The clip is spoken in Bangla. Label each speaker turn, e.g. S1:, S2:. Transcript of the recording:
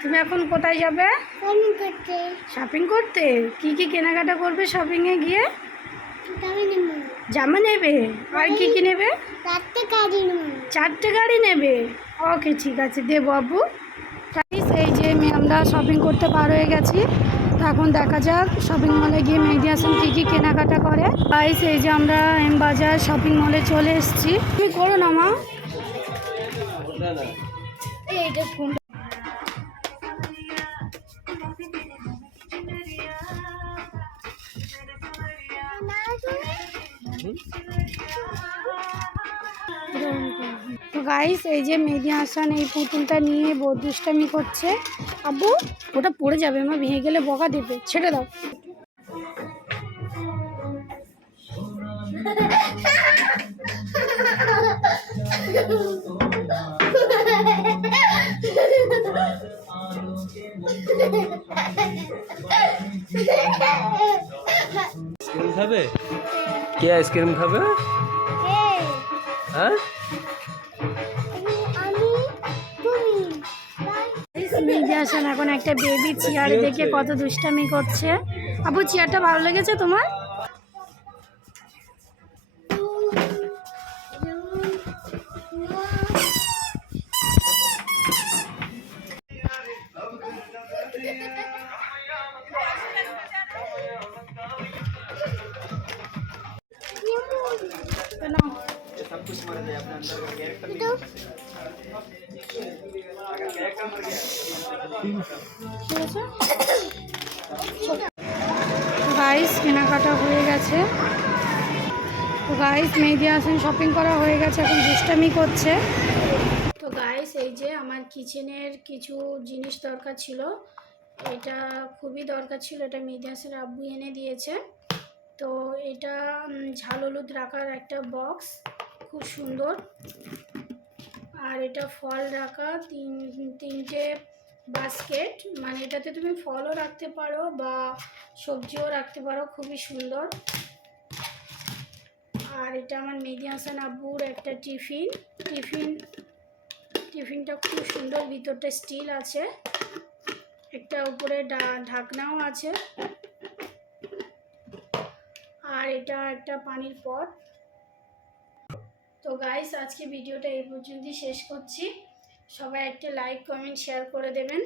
S1: তুমি এখন কোথায় যাবে? শপিং করতে। কি কি কেনাকাটা করবে শপিংয়ে গিয়ে? জামা নেবে। আর কি কি নেবে? চারটে গাড়ি নেবে। ওকে ঠিক আছে দে বাবু এই যে আমরা শপিং করতে পার হয়ে গেছি। তো এখন দেখা যাক শপিং মলে গিয়ে মেহেদি হাসান কী কী কেনাকাটা করে। গাইস এই যে আমরা এম বাজার শপিং মলে চলে এসেছি। তুমি করো না মা। এইটা গাইস এই যে মেহেদি হাসান এই পুতুলটা নিয়ে বহু দুষ্টামি করছে। আব্বু, ওটা পড়ে যাবে, মা ভেঙে গেলে বকা দেবে। ছেড়ে দাও।
S2: খাবে কে আইসক্রিম খাবে? হ্যাঁ?
S1: এখন একটা বেবি চেয়ার দেখে কত দুষ্টামি করছে। আবু চেয়ারটা ভালো লেগেছে তোমার? গাইস কেনাকাটা হয়ে গেছে। তো গাইস মেহেদি হাসান শপিং করা হয়ে গেছে এখন দুষ্টামি করছে। তো গাইস এই যে আমার কিচেনের কিছু জিনিস দরকার ছিল এটা খুবই দরকার ছিল এটা মেহেদি হাসান আব্বু এনে দিয়েছে। তো এটা ঝাল হলুদ রাখার একটা বক্স খুব সুন্দর। আর এটা ফল রাখা, তিন, তিনটে বাস্কেট মানে এটাতে তুমি ফলও রাখতে পারো বা সবজিও রাখতে পারো, খুবই সুন্দর। আর এটা আমার মেহেদি হাসান আব্বুর একটা টিফিন। টিফিন, টিফিনটা খুব সুন্দর, ভিতরটা স্টিল আছে। একটা উপরে ঢাকনাও আছে। আর এটা একটা পানির পট। তো গাইস আজকে ভিডিওটা এই পর্যন্তই শেষ করছি। সবাই একটা লাইক কমেন্ট শেয়ার করে দেবেন।